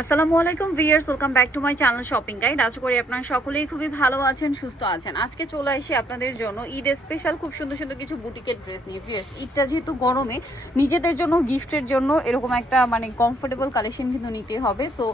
আসসালামু আলাইকুম viewers welcome back to my channel shopping guide. আশা করি আপনারা সকলেই খুবই ভালো আছেন, সুস্থ আছেন। আজকে চলে আসি আপনাদের জন্য ঈদ স্পেশাল খুব সুন্দর সুন্দর কিছু বুটিকের ড্রেস নিয়ে। ভিয়ার্স ঈদটা যেহেতু গরমে, নিজেদের জন্য, গিফটের জন্য এরকম একটা মানে কমফোর্টেবল কালেকশন কিন্তু নিতে হবে। সো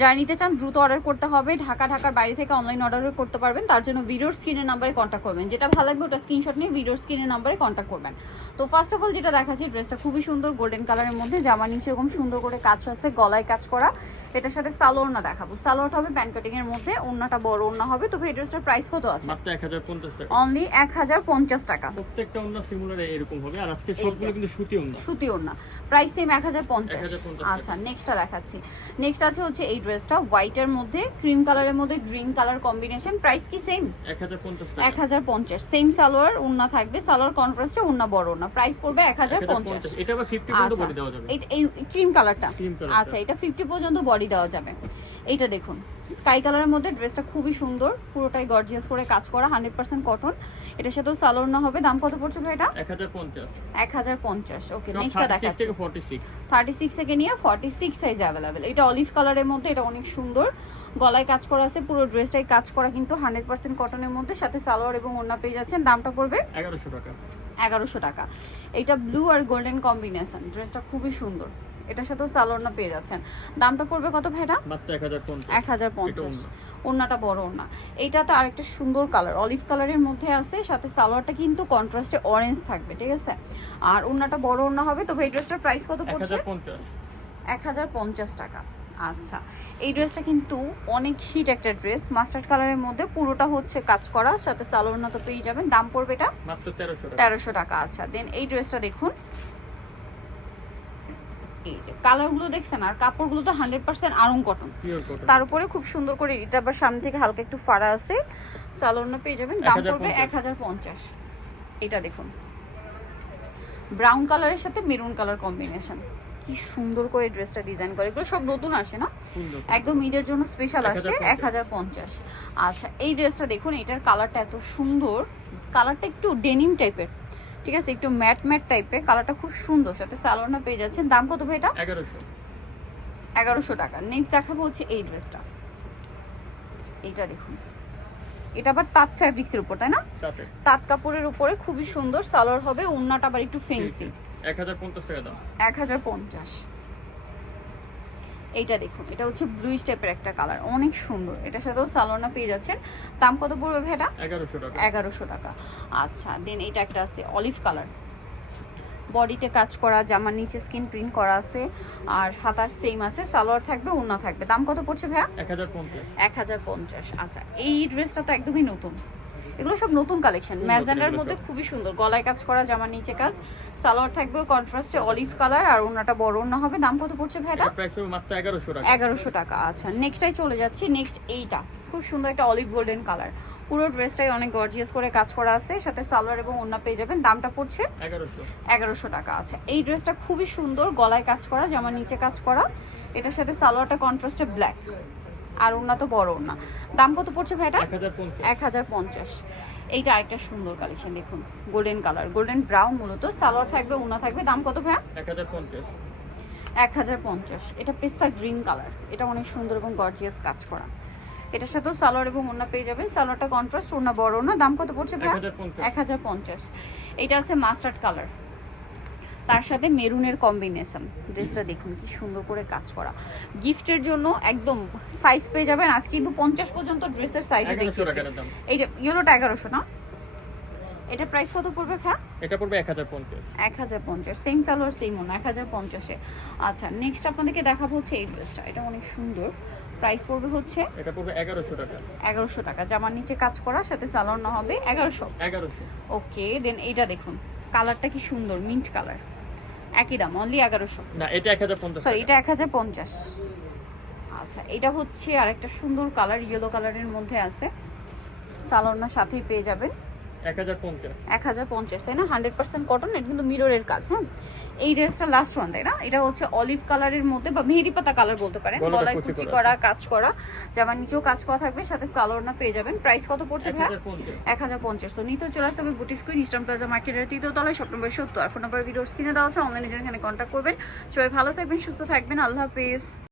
যারা নিতে চান, দ্রুত অর্ডার করতে হবে। ঢাকা, ঢাকার বাইরে থেকে অনলাইন অর্ডারও করতে পারবেন। তার জন্য ভিডিওর স্ক্রিনের নাম্বারে কন্ট্যাক্ট করবেন। যেটা ভালো লাগবে, ওটা স্ক্রিনশট নিয়ে ভিডিওর স্ক্রিনের নাম্বারে কন্ট্যাক্ট করবেন। তো ফার্স্ট অফ অল যেটা দেখাচ্ছি ড্রেসটা খুবই সুন্দর গোল্ডেন কালারের মধ্যে, জামা নিচে এরকম সুন্দর করে কাজ আছে, গলায় কাজ করা। এটার সাথে সালোয়ার না দেখাবো। সালোয়ারটা হবে প্যান্ট কাটিং এর মধ্যে ওন্নাটা বড় ওন্না হবে। তো এই ড্রেসটার প্রাইস কত আছে? মাত্র এক হাজার পঞ্চাশ টাকা। অনলি এক হাজার পঞ্চাশ টাকা। প্রত্যেকটা অন্য সিমুলার এরকম হবে। আর আজকে সবগুলো কিন্তু সুতি অন্য সুতি ওড়না। প্রাইস সেম এক হাজার পঞ্চাশ। 1050 আচ্ছা নেক্সটটা দেখাচ্ছি। নেক্সট আছে হচ্ছে এই ড্রেসটা হোয়াইটের মধ্যে ক্রিম কালারের মধ্যে গ্রিন কালার কম্বিনেশন প্রাইস কি সেম এক হাজার পঞ্চাশ এক টাকা হাজার পঞ্চাশ। সেম সালোয়ার ওড়না থাকবে। সালোয়ার কন্ট্রাস্টে ওড়না বড় ওড়না। প্রাইস পড়বে এক হাজার পঞ্চাশ। 1050 এটা আবার ফিফটি পর্যন্ত আচ্ছা। বলে দেওয়া যাবে। এই- ক্রিম কালারটা। আচ্ছা এটা ফিফটি পর্যন্ত বডি দেওয়া যাবে। এইটা দেখুন স্কাই কালারের মধ্যে ড্রেসটা খুবই সুন্দর পুরোটাই গর্জিয়াস করে কাজ করা হান্ড্রেড পার্সেন্ট কটন এটার সাথেও সালোয়ার না হবে। দাম কত পড়ছে ভাই এটা? এক হাজার পঞ্চাশ। ওকে নেক্সটটা দেখাচ্ছি। থার্টি সিক্স থেকে নিয়ে ফর্টি সিক্স সাইজ অ্যাভেলেবেল এটা অলিভ কালারের মধ্যে এটা অনেক সুন্দর। গলায় কাজ করা আছে পুরো ড্রেসটাই কাজ করা কিন্তু হান্ড্রেড পার্সেন্ট কটনের মধ্যে সাথে সালোয়ার এবং ওড়না পেয়ে যাচ্ছেন। দামটা পড়বে? এগারোশো টাকা। এগারোশো টাকা। এটা ব্লু আর গোল্ডেন কম্বিনেশন ড্রেসটা খুবই সুন্দর। এটার সাথেও সালোয়ার না পেয়ে যাচ্ছেন। দামটা পড়বে কত ভাইটা মাত্র এক হাজার পঞ্চাশ। ওড়নাটা বড় ওড়না। এইটা তো আরেকটা সুন্দর কালার। অলিভ কালারের মধ্যে আছে সাথে সালোয়ারটা কিন্তু কন্ট্রাস্টে অরেঞ্জ থাকবে ঠিক আছে? আর ওড়নাটা বড় ওড়না হবে তো এই ড্রেসটার প্রাইস কত পড়ছে? এক হাজার পঞ্চাশ। টাকা। আচ্ছা এই ড্রেসটা কিন্তু অনেক হিট একটা ড্রেস মাস্টার্ড কালারের মধ্যে পুরোটা হচ্ছে কাজ করা সাথে সালোয়ার তো পেয়ে যাবেন। দাম পড়বে এটা? মাত্র তেরোশো টাকা। তেরোশো টাকা আচ্ছা। দেন এই ড্রেসটা দেখুন। এই যে কালারগুলো দেখছেন আর কাপড়গুলো তো হান্ড্রেড পার্সেন্ট আরং কটন তার উপরে খুব সুন্দর করে এটা আবার সামনে থেকে হালকা একটু ফাড়া আছে। সালোয়ার পেয়ে যাবেন দাম পড়বে এক 1050 হাজার পঞ্চাশ। এটা দেখুন। ব্রাউন কালারের সাথে মেরুন কালার কম্বিনেশন কি সুন্দর করে ড্রেসটা ডিজাইন করে। এগুলো সব নতুন আসে না? একদম ঈদের জন্য স্পেশাল আসছে 1050 এক হাজার পঞ্চাশ। আচ্ছা এই ড্রেসটা দেখুন এটার কালারটা এত সুন্দর। কালারটা একটু ডেনিম টাইপের ঠিক আছে একটু ম্যাট ম্যাট টাইপের কালারটা খুব সুন্দর সাথে সালোয়ারটা পেয়ে যাচ্ছেন। দাম কত ভাই এটা? এগারোশো। এগারোশো টাকা। নেক্সট দেখাবো হচ্ছে এই ড্রেসটা এটা দেখুন। এটা আবার তাঁত ফ্যাব্রিক্সের উপর তাই না? তাতে কাপড়ের উপরে খুবই সুন্দর সালোয়ার হবে ওড়নাটা আবার একটু ফেন্সি এক হাজার পঞ্চাশ টাকা দাম এক হাজার পঞ্চাশ এইটা দেখুন এটা হচ্ছে ব্লুইশ টাইপের একটা কালার অনেক সুন্দর। এটার সাথেও সালোয়ারনা পেয়ে যাচ্ছেন। দাম কত পড়বে ভেটা এগারোশো টাকা। এগারোশো টাকা। আচ্ছা দেন এটা একটা আছে অলিভ কালার বডিতে কাজ করা জামার নিচে স্কিন প্রিন্ট করা আছে আর হাতার সেম আছে সালোয়ার থাকবে ওড়না থাকবে। দাম কত পড়ছে ভাইয়া? এক হাজার পঞ্চাশ। আচ্ছা এই ড্রেসটা তো একদমই নতুন। এগুলো সব নতুন কালেকশন ম্যাজেন্ডার মধ্যে খুবই সুন্দর। গলায় কাজ করা জামার নিচে কাজ সালোয়ার থাকবে কন্ট্রাস্টে অলিভ কালার আর ওনাটা বড় ওনা হবে। দাম কত পড়ছে ভাইটা প্রাইস পড়বে মাত্র এগারোশো টাকা। আচ্ছা। নেক্সটাই চলে যাচ্ছি নেক্সট এইটা। খুব সুন্দর একটা অলিভ গোল্ডেন কালার পুরো ড্রেসটাই অনেক গর্জিয়াস করে কাজ করা আছে সাথে সালোয়ার এবং ওন্না পেয়ে যাবেন। দামটা পড়ছে এগারোশো। এগারোশো টাকা আচ্ছা। এই ড্রেসটা খুবই সুন্দর গলায় কাজ করা জামার নিচে কাজ করা। এটার সাথে সালোয়ারটা কন্ট্রাস্টে ব্ল্যাক আর ওন্না তো বড় ওন্না দাম কত পড়ছে ভাইটা? এক হাজার পঞ্চাশ। এইটা আরেকটা সুন্দর কালেকশন দেখুন। গোল্ডেন কালার গোল্ডেন ব্রাউন মূলত। সালোয়ার থাকবে ওনা থাকবে। দাম কত ভাইয়া? এক হাজার পঞ্চাশ। এক হাজার পঞ্চাশ। এটা পেস্তা গ্রিন কালার এটা অনেক সুন্দর এবং গর্জিয়াস কাজ করা। এটার সাথেও সালোয়ার এবং ওনা পেয়ে যাবেন। সালোয়ারটা কন্ট্রাস্ট ওনা বড় না দাম কত পড়ছে ভাইয়া? হাজার এক হাজার পঞ্চাশ। এটা আছে মাস্টার্ড কালার তার সাথে মেরুনের কম্বিনেশন ড্রেসটা দেখুন কি সুন্দর করে কাজ করা। গিফটের জন্য একদম সাইজ পেয়ে যাবেন। আজ কিন্তু পঞ্চাশ পর্যন্ত ড্রেসের সাইজে এগারোশো দেখিয়েছে। এইটা ইয়েলোটা এগারোশো না? এটা প্রাইস কত পড়বে ভ্যা এটা পড়বে এক হাজার পঞ্চাশ। এক হাজার পঞ্চাশ। সেম সালোয়ার সেম ওনা এক হাজার পঞ্চাশে। আচ্ছা নেক্সট আপনাদেরকে দেখাবো হচ্ছে এই ড্রেসটা এটা অনেক সুন্দর। প্রাইস পড়বে হচ্ছে এটা পড়বে এগারোশো টাকা। এগারোশো টাকা। জামার নিচে কাজ করা সাথে সালোয়ার না হবে এগারোশো। এগারোশো। ওকে দেন এইটা দেখুন। কালারটা কি সুন্দর মিন্ট কালার একই দাম অনলি এগারোশো। না এটা এক হাজার পঞ্চাশ সরি এটা এক হাজার পঞ্চাশ। আচ্ছা এটা হচ্ছে আরেকটা সুন্দর কালার ইয়েলো কালারের মধ্যে আছে। সালোনার সাথেই পেয়ে যাবেন। এক হাজার পঞ্চাশ। তাই না? হান্ড্রেড পার্সেন্ট কটন এটা কিন্তু মিররের কাজ হ্যাঁ? এই ড্রেসটা লাস্ট ওয়ান তাই না? এটা হচ্ছে অলিভ কালারের মধ্যে বা মেহেদি পাতা কালার বলতে পারেন। গলায় কুচি করা কাজ করা জামার নিচেও কাজ করা থাকবে সাথে সালোয়ার না পেয়ে যাবেন। প্রাইস কত পড়ছে পঞ্চাশ। এক হাজার পঞ্চাশ। তো নিতেও চলে আসতে হবে বুটিক স্কুইন ইস্টার্ন প্লাজা মার্কেটের তৃতীয় তলায় শপ নম্বর সত্তর। আর ফোন নম্বর ভিডিওর স্ক্রিনে দেওয়া আছে অনলাইনে এখানে কন্ট্যাক্ট করবেন। সবাই ভালো থাকবেন সুস্থ থাকবেন। আল্লাহ হাফেজ।